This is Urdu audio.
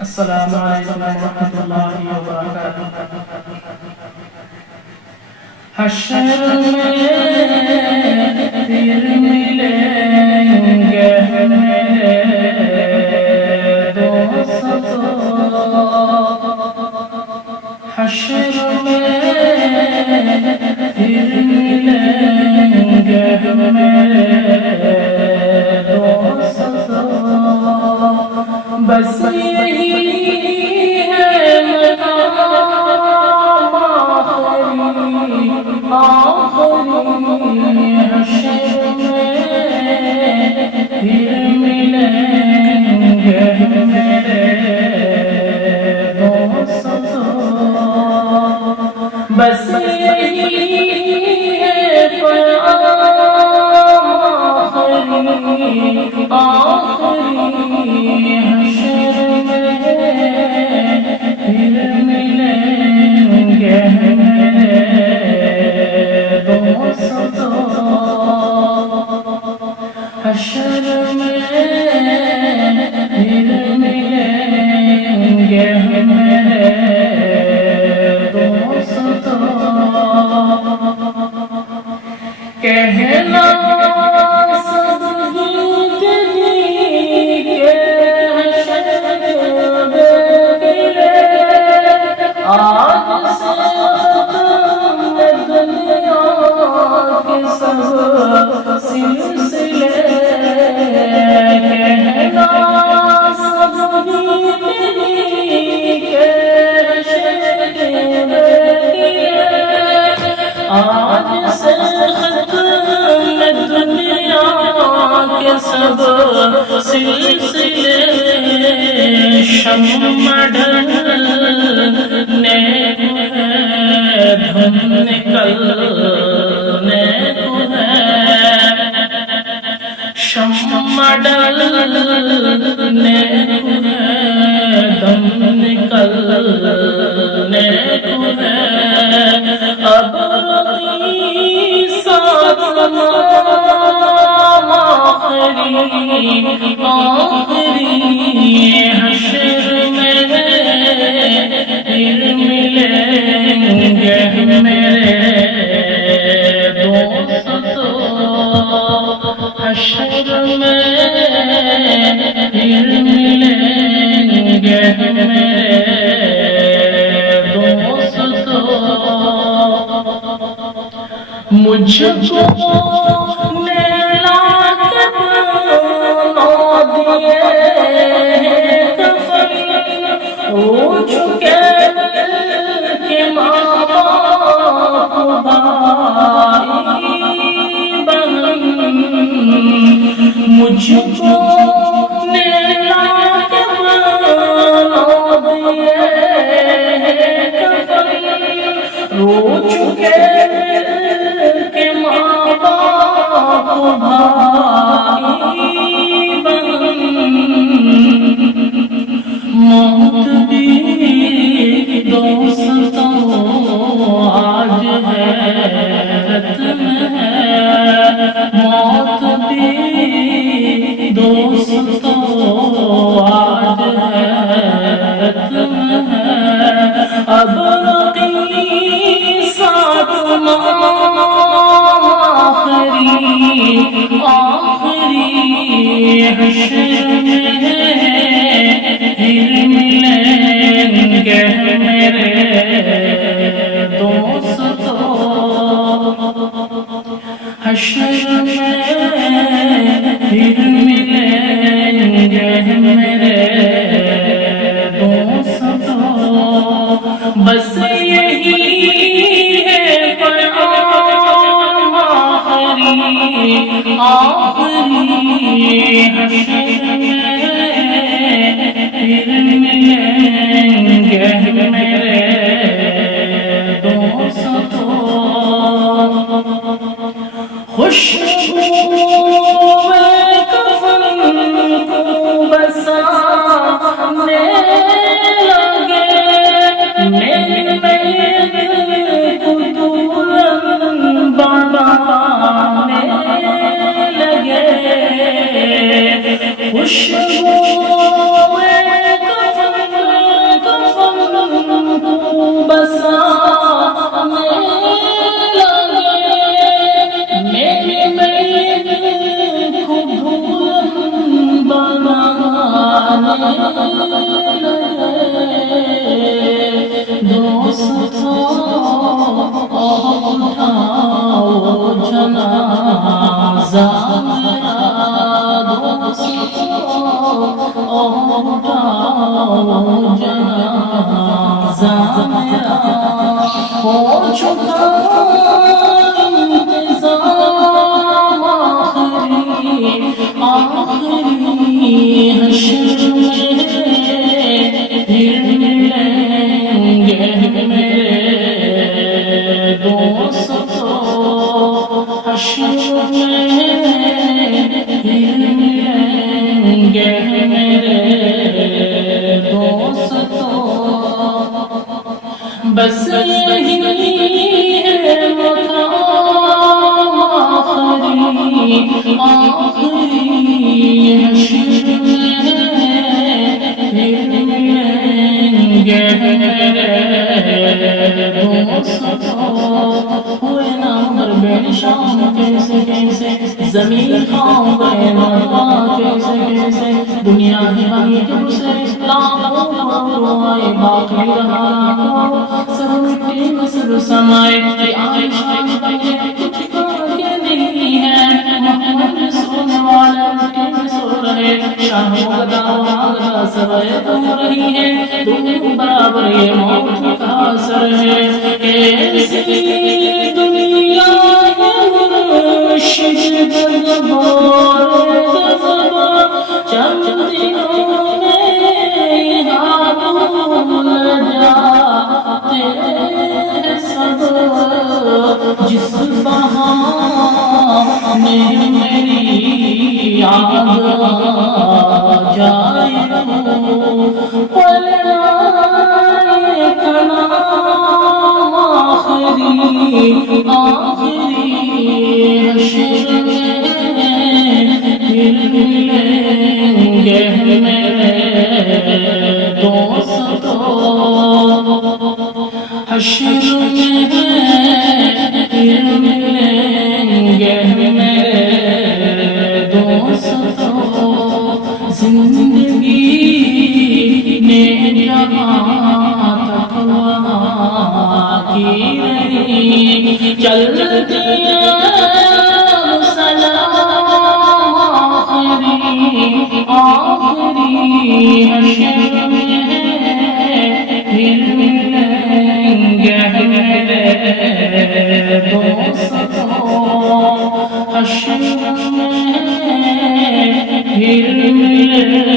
السلام علیکم ورحمۃ اللہ وبرکاتہ۔ حشر میں پھر ملیں گے میرے دوستو، حشر میں پھر ملیں گے میرے دوستو، بس یہی ہے مقام آخری، حشر میں پھر ملیں گے میرے دوستو، بس یہی ہے پیام آخری، حشر میں پھر ملیں گے میرے دوستو، حشر میں پھر ملیں گے میرے دوستو، کہنا سب آج سے ختم دنیا کے سب سلسلے، کہنا سب کے آج سے ختم دنیا کے سب سلسلے، شمع ڈھلنے کو ہے، دھن نکلنے کو ہے، شمع ڈھلنے کو ہے، دم نکلنے کو ہے، اب ساتھ آخری، حشر میں پھر ملیں گے میرے دوستو، حشر میں پھر ملیں گے میرے دوستو، مجھ کو ہو چکے کہ ماں باپ بھائی بہن، مجھ کو نیلا کے بنا دیے کفن، رو چکے کہ ماں باپ بھائی بہن، موت بھی دوستوں آج حیرت میں ہے، موت بھی دوستوں آج حیرت میں ہے، اب رقی ساتھ آخری، حشر میں پھر ملیں گے میرے دوستو، حشر میں پھر ملیں گے میرے دوستو، بس یہی ہے پیام آخری، حشر میں پھر ملیں گے میرے دوستو، خوشبو کفن کو بسانے لگے، میرے میت کو دلہن بنانے لگے، خوشبو کفن دوستو اٹھاؤ جنازہ میرا، دوستو اٹھاؤ جنازہ میرا، ہو چکا انتظام آخری حشر میں پھر ملیں گے میرے دوستو، حشر میں پھر ملیں گے میرے دوستو، بس یہی ہے مقام آخری حشر میں پھر ملیں گے میرے دوستو، ہوئے نا عمر بے نشان کیسے کیسے، زمین کھاؤ گئے مروا کیسے کیسے، دنیا ہے باقی تم سے لاکھوں کروڑوں آئے باقی رہا لاکھوں، سب مٹی میں سر سمائے یہ عالیشان بنگلے کچھ کے نہیں ہے، محمد سونے والا مٹی میں سو رہے، شاہ گدا وہاں گدا سوائے تم رہی ہے، تم برابر یہ موت کا اثر ہے، کیسی دنیا مرشد گزبار گزبا، چند دنوں میں یہاں بھول جاتے سب، جس بہانے میری یاد آ جائے پلائے کلام آخری حشر میں پھر ملیں گے میرے دوستو، حشر میں پھر ملیں گے میرے دوستو، زندگی نے جہاں تک وہاں کی رہی، چل دیا سلام آخری حشر میں پھر ملیں گے میرے دوستو، حشر میں پھر ملیں